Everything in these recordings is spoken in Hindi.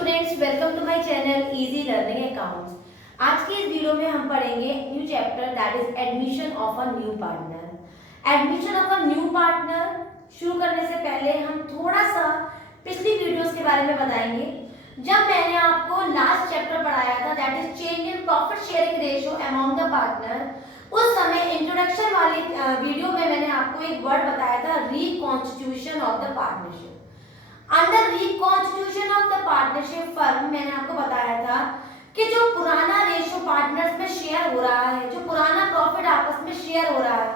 Students, welcome to my channel easy learning accounts. आज की इस वीडियो में हम पढ़ेंगे new chapter that is admission of a new partner. Admission of a new partner शुरू करने से पहले हम थोड़ा सा पिछली वीडियोस के बारे में बताएंगे। जब मैंने आपको लास्ट चैप्टर पढ़ाया था that is change in profit sharing ratio among the partner, उस समय इंट्रोडक्शन वाली वीडियो में मैंने आपको एक वर्ड बताया था reconstitution of the partnership. Under reconstitution of the partnership firm मैंने आपको बताया था कि जो पुराना रेशियो पार्टनर्स में शेयर हो रहा है, जो पुराना प्रॉफिट आपस में शेयर हो रहा है,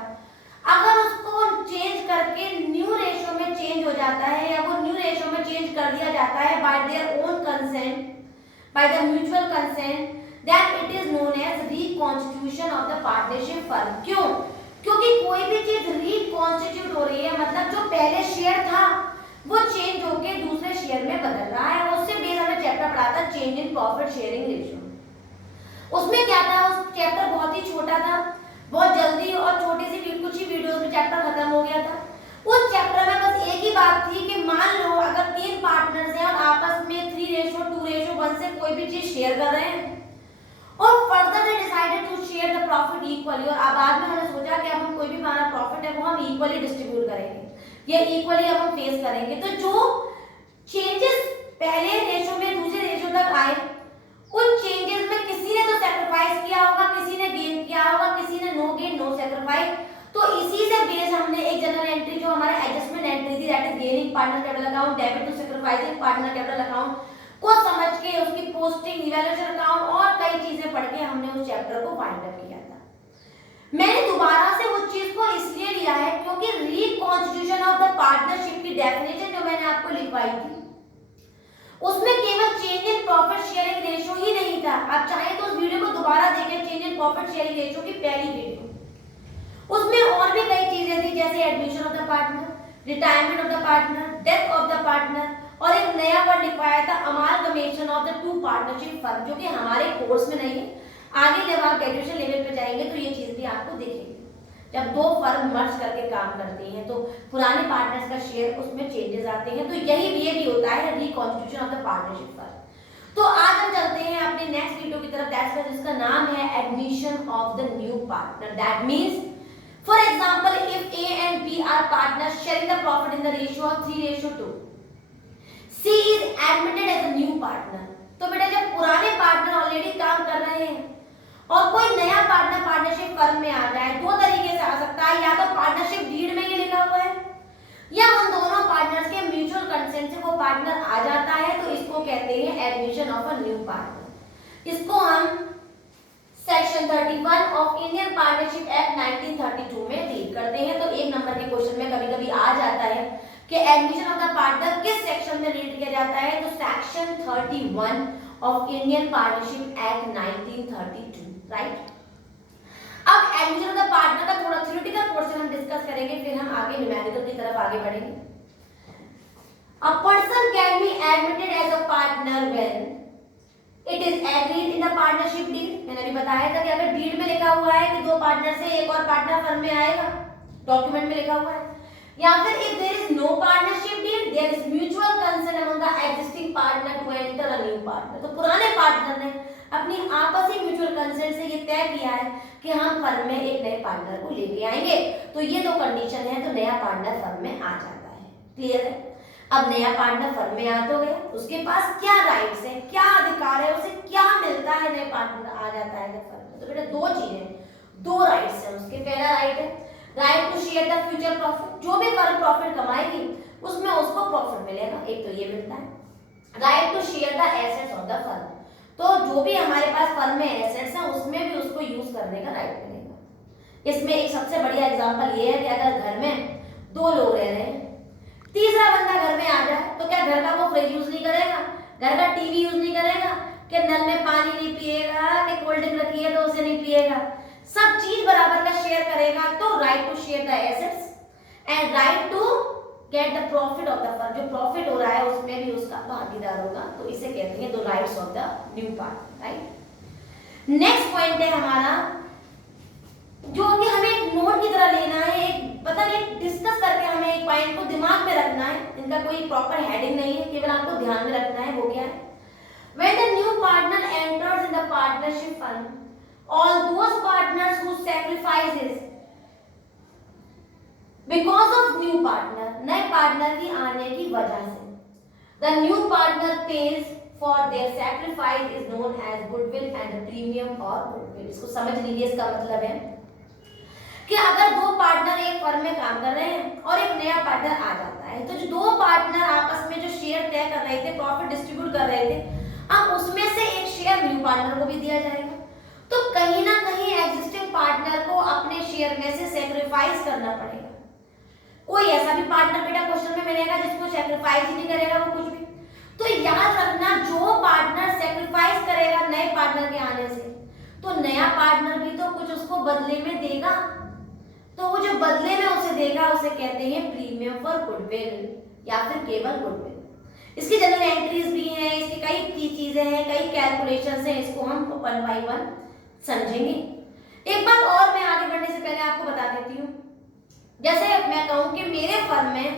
अगर उसको चेंज करके न्यू रेशियो में चेंज हो जाता है या वो न्यू रेशियो में चेंज कर दिया जाता है by their own consent, by the mutual consent, then it is known as reconstitution of the partnership firm. क्यों? क्योंकि कोई भी चीज रिकॉन्स्टिट्यूट हो रही है, मतलब जो पहले शेयर था वो चेंज होके दूसरे शेयर में बदल रहा है। उससे बेस हमने चैप्टर पढ़ा था change in profit sharing ratio. उसमें क्या था, उस चैप्टर बहुत ही छोटा था, बहुत जल्दी और छोटी सी कुछ ही वीडियोस में चैप्टर खत्म हो गया था। उस चैप्टर में बस एक ही बात थी कि मान लो अगर तीन पार्टनर्स हैं और आपस में 3:2:1 से कोई भी चीज शेयर कर रहे हैं और further they decided to share the profit equally, और बाद में उन्होंने सोचा कि अब हम कोई भी हमारा प्रॉफिट है वो हम इक्वली डिस्ट्रीब्यूट करेंगे, ये इक्वली अब हम फेस करेंगे। तो जो चेंजेस पहले रेशो में दूसरे रेशो तक आए, उन चेंजेस में किसी ने तो सैक्रिफाइस किया होगा, किसी ने गेन किया होगा, किसी ने नो गेन नो सैक्रिफाइस। तो इसी से बेस हमने एक जनरल एंट्री जो हमारा एडजस्टमेंट एंट्री थी that is gaining partner capital account, debit to sacrificing partner capital account को समझ के उसकी पोस्टिंग, इवैल्यूएशन अकाउंट और कई चीजें पढ़ के हमने उस चैप्टर को फाइंड अप किया था। मैंने दोबारा से उस चीज को इसलिए लिया है क्योंकि रिकॉन्स्टिट्यूशन ऑफ द पार्टनरशिप की डेफिनेशन जो मैंने आपको लिखवाई थी उसमें केवल change in profit sharing ratio ही नहीं था। आप चाहे तो उस वीडियो को दोबारा देखें, change in profit sharing ratio की पहली वीडियो, उसमें और भी कई चीजें थी जैसे admission of the partner, retirement of the partner, death of the partner, और एक नया वर्ड लिखवाया था amalgamation of the two partnership firm, जो कि हमारे कोर्स में नहीं है। आगे जब आप ग्रेजुएशन लेवल पे जाएंगे तो ये चीज भी आपको दिखेगी। जब दो फर्म मर्ज करके काम करती हैं तो पुराने पार्टनर्स का शेयर उसमें चेंजेस आते हैं, तो यही ये भी होता है reconstitution of the partnership firm. तो आज हम चलते हैं अपने नेक्स्ट वीडियो की तरफ, दैट्स व्हाई जिसका नाम है admission of the new partner. That means for example if A and B are partners sharing the profit in the ratio of 3:2, C is admitted as a new partner. तो बेटा जब पुराने पार्टनर ऑलरेडी काम कर रहे हैं और कोई नया पार्टनर पार्टनरशिप फर्म में आ जाए, दो तरीके से आ सकता है, या तो पार्टनरशिप डीड में ये लिखा हुआ है या उन दोनों पार्टनर्स के म्यूचुअल कंसेंट से वो पार्टनर आ जाता है, तो इसको कहते हैं admission of a new partner. इसको हम section 31 of Indian partnership act 1932 में रीड करते हैं। तो एक नंबर के क्वेश्चन में कभी-कभी आ जाता है कि एडमिशन ऑफ द पार्टनर किस सेक्शन में रीड किया जाता है, तो section 31 of Indian partnership act 1932, right. अब एडमिशन ऑफ द पार्टनर का थोड़ा थ्योरेटिकल पोर्शन हम डिस्कस करेंगे, फिर हम आगे न्यूमेरिकल की तरफ आगे बढ़ेंगे। A person can be admitted as a partner when it is agreed in a partnership deed. मैंने अभी बताया था कि अगर डीड में लिखा हुआ है कि दो पार्टनर से एक और पार्टनर फर्म में आएगा, डॉक्यूमेंट में लिखा हुआ है, या फिर if there is no partnership deed there is mutual consent among the existing partner to enter a new partner. तो पुराने पार्टनर ने अपनी आपसी म्यूचुअल कंसेंट से ये तय किया है कि हम फर्म में एक नए पार्टनर को लेके आएंगे, तो ये दो कंडीशन है, तो नया पार्टनर फर्म में आ जाता है। क्लियर है? अब नया पार्टनर फर्म में आ तो गया, उसके पास क्या राइट्स है, क्या अधिकार है, उसे क्या मिलता है, नए पार्टनर आ जाता है फर्म में। तो बेटा दो चीजें, दो राइट्स है उसके। पहला राइट है right to share the future profit, जो भी फर्म प्रॉफिट कमाएगी उसमें उसको प्रॉफिट मिलेगा, एक तो ये मिलता है। Right to share the assets of the firm, तो जो भी हमारे पास फर्म में एसेट्स हैं उसमें भी उसको यूज करने का राइट मिलेगा। इसमें एक सबसे बढ़िया एग्जांपल ये है कि अगर घर में दो लोग रह रहे हैं, तीसरा बंदा घर में आ जाए तो क्या घर का वो फ्रिज यूज नहीं करेगा, घर का टीवी यूज नहीं करेगा, कि नल में पानी नहीं पिएगा, कि कोल्ड ड्रिंक रखी है तो उसे नहीं पिएगा, सब चीज बराबर का शेयर करेगा। तो right to share the assets and right to get the profit of the firm, जो प्रॉफिट हो रहा है उसमें भी उसका भागीदार होगा, तो इसे कहते हैं the rights of the new partner, right. Next point है हमारा जो कि हमें एक नोट की तरह लेना है, एक पता नहीं डिस्कस करके हमें पॉइंट को दिमाग में रखना है, इनका कोई प्रॉपर हेडिंग नहीं है, केवल आपको ध्यान में रखना है। वो क्या है? firm, all those partners who sacrifices because of new partner, नए पार्टनर की आने की वजह से, the new partner pays for their sacrifice is known as goodwill and the premium or goodwill. इसको समझ लीजिए, इसका मतलब है कि अगर दो पार्टनर एक फर्म में काम कर रहे हैं और एक नया पार्टनर आ जाता है, तो जो दो पार्टनर आपस में जो शेयर तय कर रहे थे, प्रॉफिट डिस्ट्रीब्यूट कर रहे थे, अब उसमें से एक शेयर न्यू पार्टनर को भी दिया जाएगा। तो कहीं ना कहीं एग्जिस्टिंग पार्टनर को अपने शेयर में से सैक्रिफाइस करना पड़ेगा। कोई ऐसा भी पार्टनर बेटा क्वेश्चन में मिलेगा जिसको सैक्रिफाइस ही नहीं करेगा वो कुछ भी। तो याद रखना, जो पार्टनर सैक्रिफाइस करेगा नए पार्टनर के आने से, तो नया पार्टनर भी तो कुछ उसको बदले में देगा। तो वो जो बदले में उसे देगा उसे कहते हैं प्रीमियम फॉर गुडविल या फिर केवल गुडविल। इसकी जनरल एंट्रीज भी हैं, इसकी कई चीजें हैं, कई कैलकुलेशंस हैं, इसको हम वन बाय वन समझेंगे। एक बात और मैं आगे बढ़ने से पहले आपको बता देती हूँ, जैसे मैं कहूँ कि मेरे फर्म में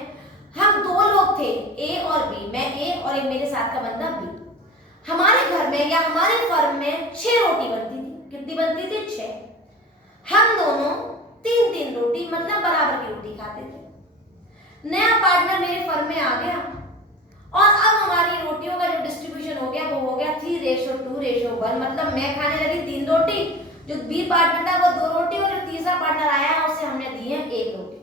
हम दो लोग थे, ए और बी, मैं ए और एक मेरे साथ का बंदा बी। हमारे घर में या हमारे फर्म में 6 रोटी बनती थी। कितनी बनती थी? 6। हम दोनों 3-3 रोटी मतलब बराबर की रोटी खाते थे। नया पार्टनर मेरे फर्म में आ गया और अब हमारी रोटियों का जो डिस्ट्रीब्यूशन हो गया वो हो गया 3:2:1, मतलब मैं खाने लगी 3 रोटी, जो बी पार्टनर था वो 2 रोटी और जो तीसरा पार्टनर आया है उसे हमने दी है 1 रोटी।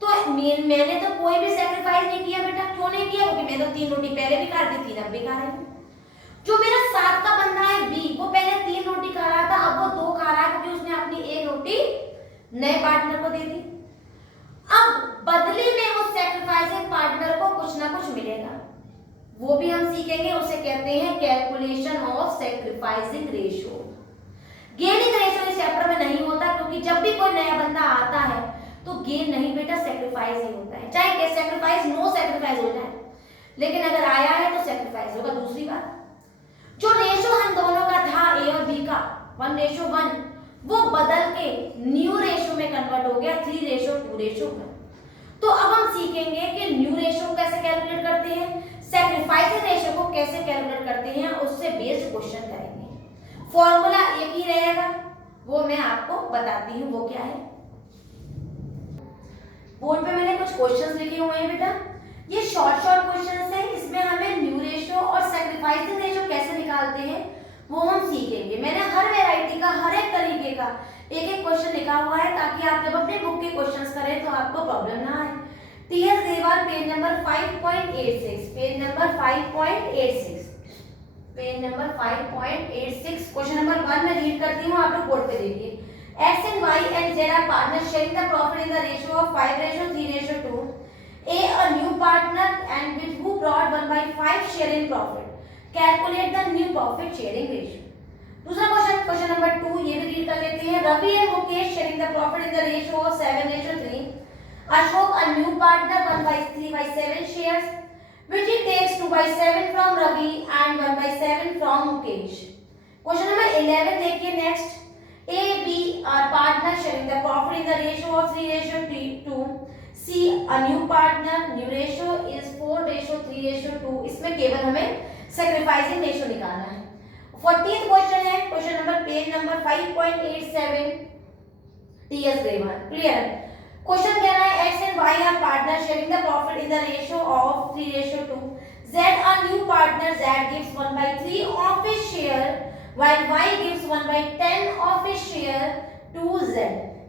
तो मैंने तो कोई भी सैक्रिफाइस नहीं किया बेटा। क्यों नहीं किया? क्योंकि मैं तो 3 रोटी पहले भी खा रही थी, 3 अब भी खा रही हूँ। जो मेरा साथ का बंदा है बी, वो पहले 3 रोटी खा रहा था, अब वो 2 खा रहा है क्योंकि उसने अपनी 1 रोटी नए पार्टनर को दे दी। अब बदले में उस सैक्रिफाइसिंग पार्टनर को कुछ ना कुछ मिलेगा, वो भी हम सीखेंगे। उसे कहते हैं calculation of sacrificing ratio. Gaining ratio इस चैप्टर में नहीं होता, क्योंकि जब भी कोई नया बंदा आता है तो गेन नहीं बेटा, सैक्रिफाइस ही होता है। चाहे सैक्रिफाइस नो सैक्रिफाइस हो जाए, लेकिन अगर आया है तो सैक्रिफाइस होगा। दूसरी बात, जो रेशियो हम दोनों का था ए और बी का 1:1, वो बदल के न्यू रेशियो में कन्वर्ट हो गया 3:2:1। तो अब हम सीखेंगे कि न्यू रेशियो कैसे कैलकुलेट करते हैं, सैक्रिफाइसिंग रेशियो को कैसे कैलकुलेट करते हैं, उससे बेस्ड क्वेश्चन करेंगे। फॉर्मूला एक ही रहेगा, वो मैं आपको बताती हूँ वो क्या है। बोर्ड पे मैंने कुछ क्वेश्चंस लिखे हुए हैं बेटा, ये शॉर्ट क्वेश्चंस हैं। इसमें हमें न्यू रेशियो और सैक्रिफाइसिंग रेशियो कैसे निकालते हैं वो हम सीखेंगे। मैंने हर वैरायटी का, हर एक तरीके का एक क्वेश्चन लिखा हुआ है, ताकि आप जब अपने बुक के क्वेश्चंस करें तो आपको प्रॉब्लम ना आए। टीएस देवाल page number 5.86, page number 5.86, page number 5.86, question number 1 में रीड करती हूँ, आप लोग बोर्ड पे देखिए। X and Y and Z are partners sharing the profit in the ratio of 5:3:2. A new partner and with who brought 1/5 share in profit. Calculate the new profit sharing ratio. दूसरा क्वेश्चन नंबर 2, ये भी रीड कर लेते हैं। Ravi and Mukesh sharing the profit in the ratio of 7:3. Ashok a new partner 1/3/7 shares, which he takes 2/7 from Ravi and 1/7 from Mukesh. Question number 11 देखिए next. A, B are partners sharing the profit in the ratio of 3:2. C a new partner, new ratio is 4:3:2. इसमें केवल हमें सैक्रिफाइसिंग रेशियो निकालना है। 14th क्वेश्चन है, question number page number 5.87, TS Grewal. Clear? Question कह रहा है X and Y are partners sharing the profit in the ratio of 3:2. Z a new partner, Z gives 1/3 of his share while Y gives 1/10 of his share to Z.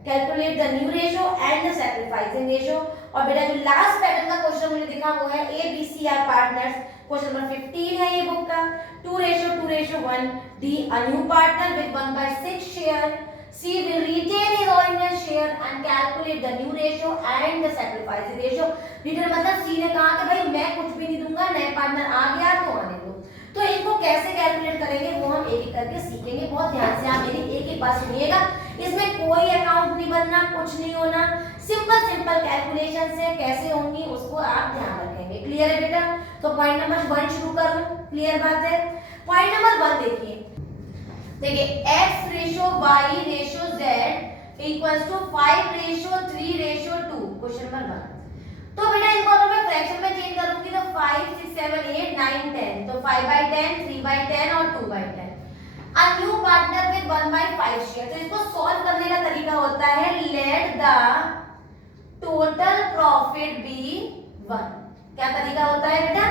Calculate the new ratio and the sacrificing ratio. और बेटा जो लास्ट पैटर्न का क्वेश्चन मुझे दिखा वो है A, B, C are partners. Question number 15 है ये बुक का, 2:2:1. D a new partner with 1/6 share. C will retain his original share and calculate the new ratio and the sacrificing ratio. Reader मतलब C ने कहा कि भाई मैं कुछ भी नहीं दूंगा, नया पार्टनर आ गया तो आने दो। तो इनको कैसे कैलकुलेट करेंगे वो हम एक एक करके सीखेंगे। बहुत ध्यान से आप मेरी एक एक बात सुनिएगा, इसमें कोई अकाउंट नहीं बनना, कुछ नहीं होना, सिंपल कैलकुलेशन से कैसे होंगी उसको आप ध्यान रखेंगे। क्लियर है बेटा? तो पॉइंट नंबर 1 शुरू करो। क्लियर बात है? पॉइंट नंबर 1 देखिए x ratio y ratio z equals to 5:3:2। Question number 1। तो बेटा इनको अगर मैं फ्रैक्शन में चेंज करूंगी तो 5, 6, 7, 8, 9, 10, तो 5/10, 3/10 और 2/10। A new partner with 1/5 share. तो इसको सॉल्व करने का तरीका होता है let the total profit be 1। क्या तरीका होता है बेटा?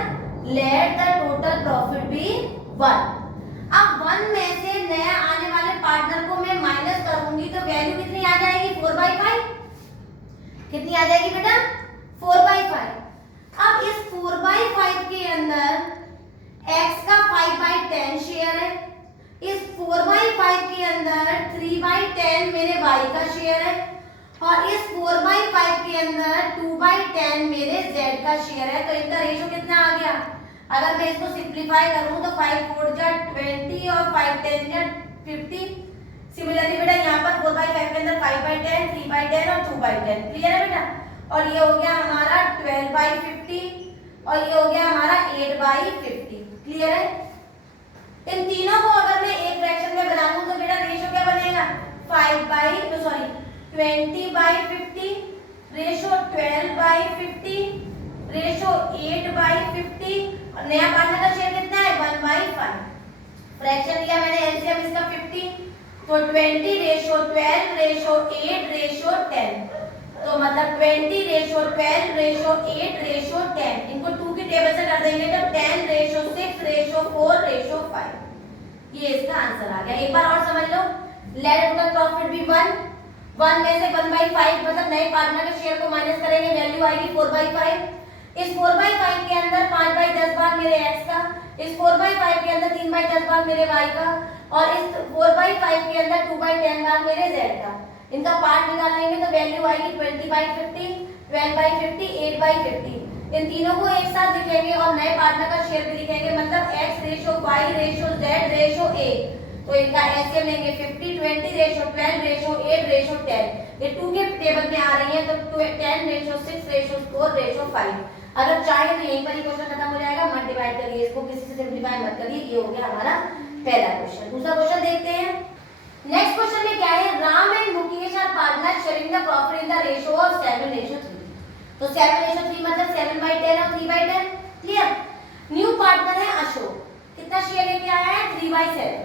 Let the total profit be 1। अब 1 में से नया आने वाले पार्टनर को मैं माइनस करूंगी तो वैल्यू कितनी आ जाएगी? 4/5। कितनी आ जाएगी बेटा? 4/5। अब इस 4/5 के अंदर x का 5/10 शेयर है, इस 4/5 के अंदर 3/10 मेरे y का शेयर है और इस 4/5 के अंदर 2/10 मेरे z का शेयर है। तो इनका रेशियो कितना आ गया? अगर मैं इसको सिंपलीफाई करूं तो 5 4 जा 20 और 5 10 जा 50। सिमिलरली बेटा यहाँ पर 4/5 के अंदर 5/10 3/10 और 2/10। क्लियर है बेटा? और ये हो गया हमारा 12/50 और ये हो गया हमारा 8/50। क्लियर है? इन तीनों को अगर मैं एक फ्रैक्शन में बना दूं तो बेटा रेशियो क्या बनेगा? 20/50 रेशियो 12/50 रेशियो 8/50 और नया पार्टनर का शेयर कितना है? 1/5। फ्रैक्शन लिया मैंने एलसीएम इसका 50 तो 20 रेशियो 12 रेशियो 8 रेशियो 10। तो मतलब 20 रेशियो 12 रेशियो 8 रेशियो 10। इनको 2 की टेबल से कर देंगे तो 10 रेशियो 6 रेशियो 4 रेशियो 5। ये इसका आंसर आ गया। एक बार और समझ लो। लेट टोटल प्रॉफिट बी 1 में से 1/5 मतलब नए पार्टनर के शेयर को माइनस करेंगे, वैल्यू आएगी 4/5। इस 4/5 के अंदर 5/10 भाग मेरे x का, इस 4/5 के अंदर 3/10 भाग मेरे y का और इस 4/5 के अंदर 2/10 भाग मेरे z का। इनका पार्ट निकालेंगे तो वैल्यू आएगी 20/50 12/50 8/50। इन तीनों को एक साथ लिखेंगे और नए पार्टनर का शेयर भी लिखेंगे, मतलब x ratio y ratio z ratio a। तो इनका एसएम लेंगे 50 20 रेशियो 12 रेशियो 8 रेशियो 10। ये 2 के टेबल में आ रही है तो 10 रेशियो 6 रेशियो 4 रेशियो 5। अगर चाहे तो यहीं पर ही क्वेश्चन खत्म हो जाएगा, मत डिवाइड करिए इसको, किसी से सिंपलीफाई मत करिए। ये हो गया हमारा पहला क्वेश्चन। दूसरा क्वेश्चन देखते हैं। नेक्स्ट क्वेश्चन में क्या है? Ram and Mukesh are partner sharing the profit in the ratio of 7:3। तो 7:3 मतलब 7/10 और 3/10। क्लियर? न्यू पार्टनर है अशोक, कितना शेयर लेके आया है? 3/7।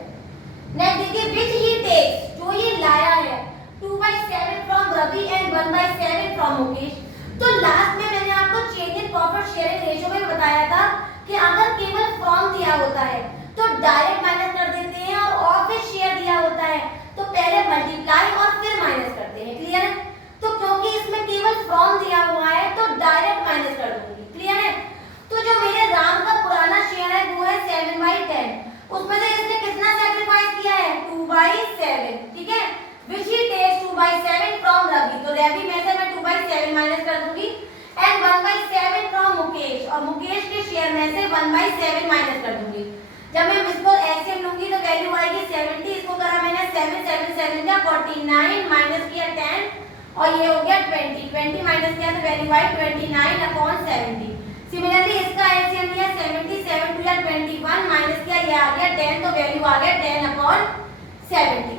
नेक्स्ट देखिए विच ही टेक्स, जो ये लाया है 2/7 from Ravi and 1/7 from Mukesh. तो लास्ट में मैंने आपको change in profit sharing ratio में बताया था कि अगर केवल फ्रॉम दिया होता है तो डायरेक्ट माइनस कर देते हैं और ऑफ शेयर दिया होता है तो पहले मल्टीप्लाई और फिर माइनस करते हैं। क्लियर है? तो क्योंकि इसमें केवल फ्रॉम दिया हुआ है तो डायरेक्ट माइनस कर दूंगी। क्लियर है? तो जो मेरे राम का पुराना शेयर है वो है 7/10, उसमें से इसने कितना सैक्रिफाइस किया है? 2/7। ठीक है? which he takes 2/7 from Ravi, तो रवि में से मैं 2/7 माइनस कर दूंगी एंड 1/7 फ्रॉम मुकेश, और मुकेश के शेयर में से 1/7 माइनस कर दूंगी। जब मैं इसको एलसीएम लूंगी तो वैल्यू आएगी 70। इसको करा मैंने 7 7 7 का 49 माइनस किया 10 और ये हो गया 20 20 माइनस किया तो वैल्यू आई 29/70। सिमिलरली इसका एलसीएम लिया 70 7 2 या 21 माइनस किया ये आ गया 10 तो वैल्यू आ गया 10/70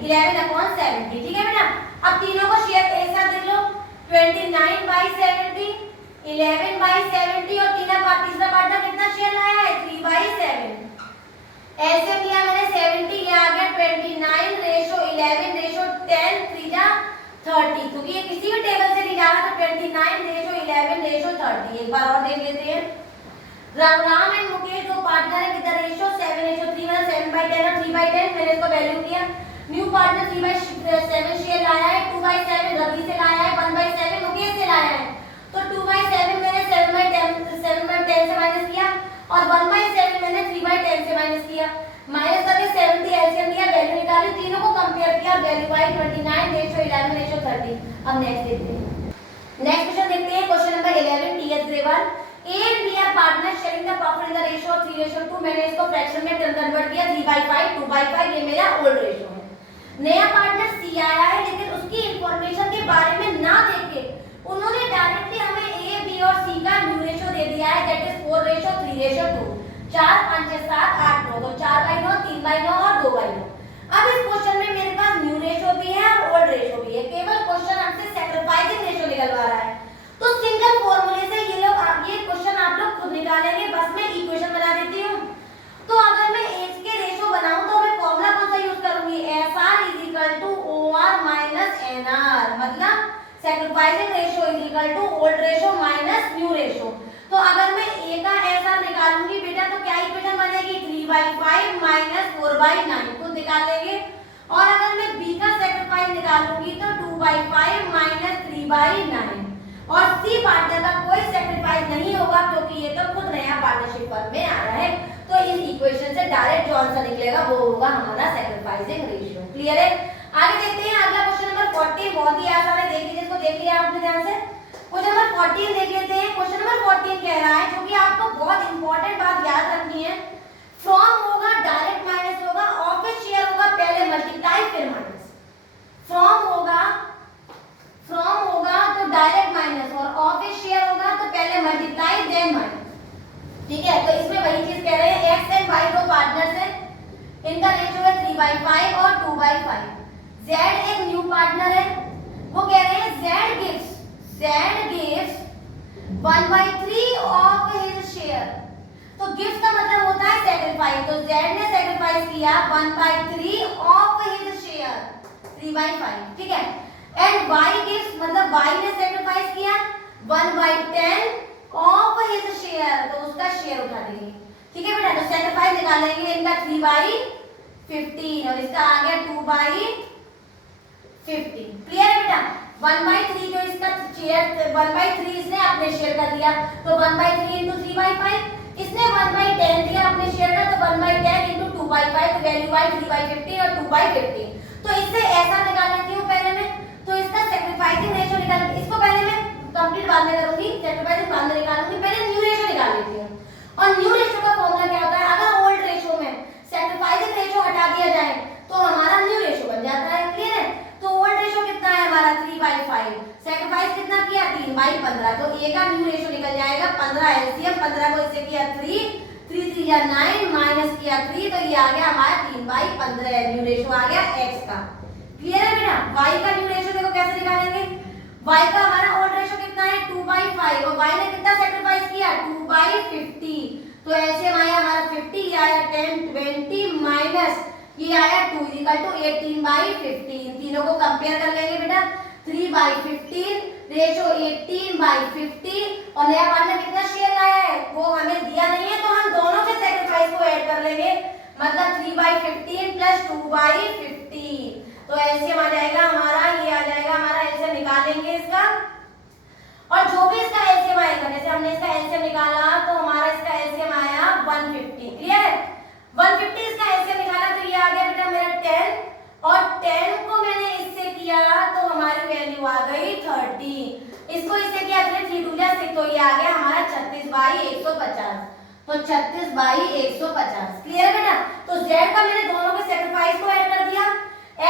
11/70। ठीक है बेटा? अब तीनों को शेयर एक साथ देख लो 29/70 11/70 और तीसरा पार्टनर कितना शेयर लाया है? 3/7। ऐसे लिया मैंने 70 ये आ गया 29 रेशियो 11 रेशियो 10 3 जा 30, क्योंकि ये किसी भी टेबल से निकाला तो 29 रेशियो 11 रेशियो 30। एक बार और देख लेते हैं। राम एंड मुकेश दो पार्टनर है विद द रेशियो 7:3 मतलब 7/10 और 3/10। मैंने इसको वैल्यू किया। न्यू पार्टनर 3/7 शेयर लाया है, 2/7 रवि से लाया है, 1/7 मुकेश से लाया है। तो 2/7 मैंने 7/10 से माइनस किया और 1/7 मैंने 3/10 से माइनस किया। माइनस करके 70 एलसीएम लिया, वैल्यू निकाली, तीनों को कंपेयर किया, वैल्यू आई 29 रेशियो 11 रेशियो 30। अब नेक्स्ट देखते हैं। नेक्स्ट क्वेश्चन देखते हैं। Question number 11 TS Grewal A and B are partner sharing the profit in the ratio 3:2। मैंने इसको फ्रैक्शन में कन्वर्ट किया 3/5 2/5, ये मेरा ओल्ड रेशियो है। नया पार्टनर सी आया है लेकिन उसकी इंफॉर्मेशन के बारे में ना देख के उन्होंने डायरेक्टली हमें ए बी और सी का न्यू रेशियो दे दिया है, दैट इज 4:3:2 4 5 6 7 8 9, तो 4/9 3/9 और 2/9। अब इस क्वेश्चन में मेरे पास न्यू रेशियो भी है और ओल्ड रेशियो भी है, केवल क्वेश्चन हमसे सैक्रिफाइसिंग रेशियो निकलवा रहा है। तो सिंगल फॉर्मूले से ये क्वेश्चन आप लोग खुद निकालेंगे, बस मैं इक्वेशन बना देती हूँ। तो अगर मैं एज के रेशियो बनाऊं तो मैं फॉर्मूला कौन सा sacrificing ratio is equal to old ratio minus new ratio. तो अगर मैं ए का ऐसा निकालूंगी बेटा तो क्या इक्वेशन बनेगी 3/5 माइनस 4/9 खुद निकाल लेंगे। और अगर मैं बी का सैक्रिफाइस निकालूंगी तो 2/5 माइनस 3/9। और सी पार्टनर का कोई सैक्रिफाइस नहीं होगा क्योंकि ये तो खुद नया पार्टनरशिप फर्म में आ रहा है। तो इस इक्वेशन से डायरेक्ट जो आंसर निकलेगा वो होगा हमारा सैक्रिफाइसिंग रेशियो। क्लियर है? आगे देखते हैं अगला क्वेश्चन नंबर 14 बहुत ही आसान है, देख लीजिए इसको, देख लिया आपने ध्यान से। क्वेश्चन नंबर 14 देख लेते हैं। क्वेश्चन नंबर 14 कह रहा है, जो कि आपको बहुत इंपॉर्टेंट बात याद रखनी है, फ्रॉम होगा डायरेक्ट माइनस होगा, ऑफिस शेयर होगा पहले मल्टीप्लाई फिर माइनस। फ्रॉम होगा तो डायरेक्ट माइनस और ऑफिस शेयर होगा तो पहले मल्टीप्लाई देन माइनस। ठीक है, तो इसमें वही चीज कह रहे हैं, एक्स एंड वाई दो पार्टनर्स हैं, इनका रेशियो है 3/5 और 2/5। जेड एक न्यू पार्टनर है, वो कह रहे हैं Z gives 1/3 of his share. तो गिफ्ट का मतलब होता है सैक्रिफाइस, तो जेड ने सैक्रिफाइस किया 1/3 ऑफ हिज शेयर 3/5। ठीक है, एंड वाई गिफ्ट मतलब वाई ने सैक्रिफाइस किया 1/10 ऑफ हिज शेयर, तो उसका शेयर उठा देंगे। ठीक है बेटा, तो सैक्रिफाइस निकालेंगे इनका 3/15 और इसका आ गया 2/15। क्लियर है बेटा? 1/3 जो इसका शेयर 1/3 इसने अपने शेयर का दिया तो 1/3 into 3/5, इसने 1/10 दिया अपने शेयर का तो 1/10 into 2/5, तो वैल्यू आई 3/15 और 2/15। तो इससे ऐसा निकाल लेती हूँ पहले मैं, तो इसका सैक्रिफाइसिंग रेशियो निकाल, इसको पहले मैं कंप्लीट बाद में करूंगी, सैक्रिफाइसिंग बाद में निकालूंगी, पहले न्यू रेशियो निकाल लेती हूँ। और न्यू रेशियो का फॉर्मूला क्या होता है, अगर ओल्ड रेशियो में सैक्रिफाइसिंग रेशियो हटा दिया जाए तो हमारा न्यू रेशियो बन जाता है। क्लियर है? तो ओल्ड रेशियो कितना है हमारा 3/5, सैक्रिफाइस कितना किया 3/15, तो ए का न्यू रेशियो निकल जाएगा 15 एलसीएम, 15 को इससे किया 3 3 या 9 माइनस किया 3, तो ये आ गया हमारा 3/15 न्यू रेशियो आ गया एक्स का। क्लियर है बेटा? वाई का न्यू रेशियो देखो कैसे निकालेंगे, वाई का हमारा ओल्ड रेशियो कितना है 2/5 और वाई ने कितना सैक्रिफाइस किया 2/50, तो ऐसे आया हमारा 50, ये आया 10 20 माइनस ये आया 2 इक्वल टू 18/15। तीनों को कंपेयर कर लेंगे बेटा, 3/15 रेशियो 18/50 और नया पार्टनर कितना शेयर लाया है वो हमें दिया नहीं है, तो हम दोनों के सैक्रिफाइस को ऐड कर लेंगे, मतलब 3/15 प्लस 2/50, तो एलसीएम आ जाएगा हमारा, ये आ जाएगा हमारा एलसीएम निकालेंगे इसका, और जो भी इसका एलसीएम आएगा, जैसे हमने इसका एलसीएम निकाला तो हमारा इसका एलसीएम आया 150। क्लियर है? 150 इसका एलसीएम निकाला तो ये आ गया बेटा मेरा 10, और 10 को मैंने इससे किया तो हमारी वैल्यू आ गई 30, इसको इससे किया 3 2 6, तो ये आ गया हमारा 36/150, तो 36/150। क्लियर है बेटा? तो जेड का मैंने दोनों के सैक्रिफाइस को ऐड कर दिया,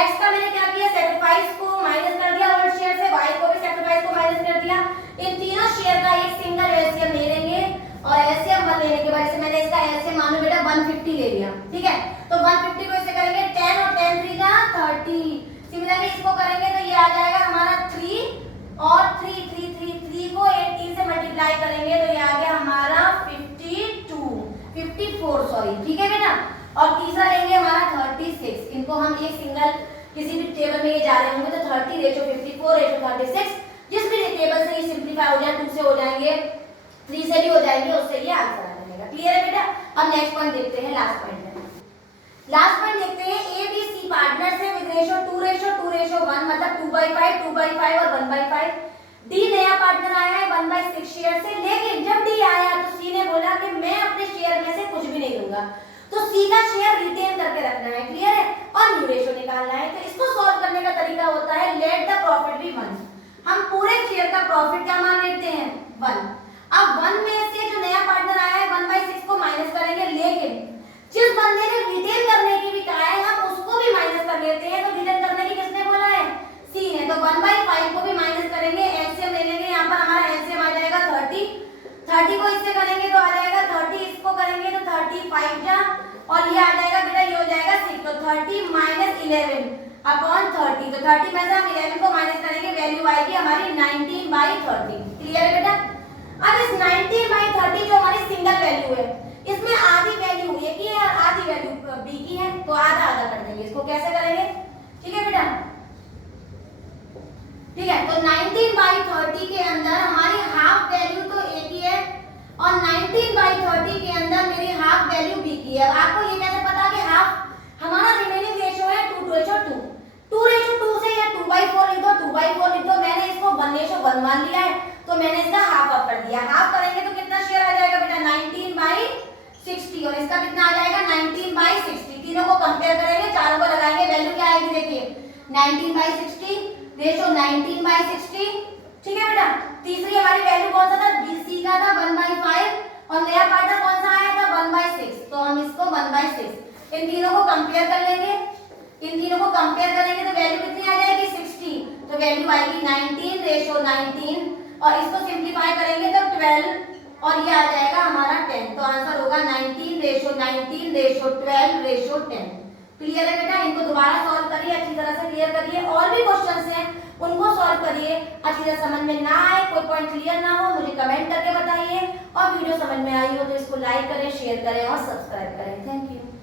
एक्स का मैंने क्या किया सैक्रिफाइस को माइनस कर दिया ओल्ड शेयर से, वाई को भी सैक्रिफाइस को माइनस कर दिया। इन तीनों शेयर का एक सिंगल एलसीएम ले लेंगे और एलसीएम 1 लेने के बाद से मैंने इसका एलसीएम मानो बेटा 150 ले लिया। ठीक है, तो 150 को इससे करेंगे 10 और 10 3 जा 30, सिमिलरली इसको करेंगे तो ये आ जाएगा हमारा 3 और 3 को 18 से मल्टीप्लाई करेंगे तो ये आ गया हमारा 54 सॉरी। ठीक है बेटा? और तीसरा लेंगे हमारा 36, इनको हम एक सिंगल किसी भी टेबल में ये जा रहे होंगे तो 30 रेशियो 54 रेशियो 36, जिस भी टेबल से ये सिंपलीफाई हो जाए, 2 से हो जाएंगे 3 से भी हो जाएंगे, उससे ये आंसर आ जाएगा। क्लियर है बेटा? अब नेक्स्ट पॉइंट देखते हैं, लास्ट पॉइंट है। लास्ट पॉइंट देखते हैं, ए बी सी पार्टनर्स है विद रेशियो 2:1 मतलब 2/5 2/5 और 1/5। डी नया पार्टनर आया है 1/6 शेयर से, लेकिन जब डी आया तो सी ने बोला कि मैं अपने शेयर में से कुछ भी नहीं दूंगा, तो सी का शेयर रिटेन करके रखना है। क्लियर है? और न्यू रेशियो निकालना है। तो इसको सॉल्व करने का तरीका होता है लेट द प्रॉफिट बी 1, हम पूरे शेयर का प्रॉफिट क्या मान लेते हैं 1। अब 1 में से जो नया पार्टनर आया है 1/6 को माइनस करेंगे, लेकिन जिस बंदे ने रिटेन करने की भी कहा है हम उसको भी माइनस कर लेते हैं, तो रिटेन करने की किसने बोला है सी ने, तो 1/5 को भी माइनस करेंगे, एलसीएम ले लेंगे, यहाँ पर हमारा एलसीएम आ जाएगा 30 को इससे करेंगे तो आ जाएगा 30, इसको करेंगे तो 35 जा, और ये आ जाएगा बेटा ये हो जाएगा 6, तो 30 - 11 अपॉन 30, तो 30 में से हम 11 को माइनस करेंगे, वैल्यू आएगी हमारी 19/30। क्लियर है बेटा? अब इस 19/30 जो हमारी सिंगल वैल्यू है, इसमें आधी वैल्यू ए की है और आधी वैल्यू बी की है, तो आधा आधा कर देंगे, इसको कैसे करेंगे? ठीक है बेटा? ठीक है, तो 19/30 के अंदर हमारी हाफ वैल्यू तो ए की है और 19/30 के अंदर मेरी हाफ वैल्यू बी की है। अब आपको ये कैसे पता कि हाफ हमारा रिमेनिंग रेशियो है 2:2, 2:2 से या 2/4 लिख दो, 2/4 लिख दो। मैंने इसको 1:1 मान लिया है तो मैंने इसका हाफ अप कर दिया। हाफ करेंगे तो कितना शेयर आ जाएगा बेटा 19/60 और इसका कितना आ जाएगा 19/60। तीनों को कंपेयर करेंगे, चारों को लगाएंगे, वैल्यू क्या आएगी देखिए 19/60 रेशो 19/60। ठीक है बेटा, तीसरी हमारी वैल्यू कौन सा था, बीसी का था 1/5 और नया पार्टनर कौन सा आया था 1/6, तो हम इसको 1/6 इन तीनों को कंपेयर कर लेंगे। इन तीनों को कंपेयर करेंगे तो वैल्यू कितनी आ जाएगी 60, तो वैल्यू आएगी 19 रेशो 19 और इसको सिंपलीफाई करेंगे तो 12 और ये आ जाएगा हमारा 10। तो आंसर होगा 19 रेशो 19 रेशो 12 रेशो 10। क्लियर है बेटा, इनको दोबारा सॉल्व करिए, अच्छी तरह से क्लियर करिए। और भी क्वेश्चंस हैं उनको सॉल्व करिए, अच्छी तरह समझ में ना आए, कोई पॉइंट क्लियर ना हो मुझे कमेंट करके बताइए और वीडियो समझ में आई हो तो इसको लाइक करें, शेयर करें और सब्सक्राइब करें। Thank you.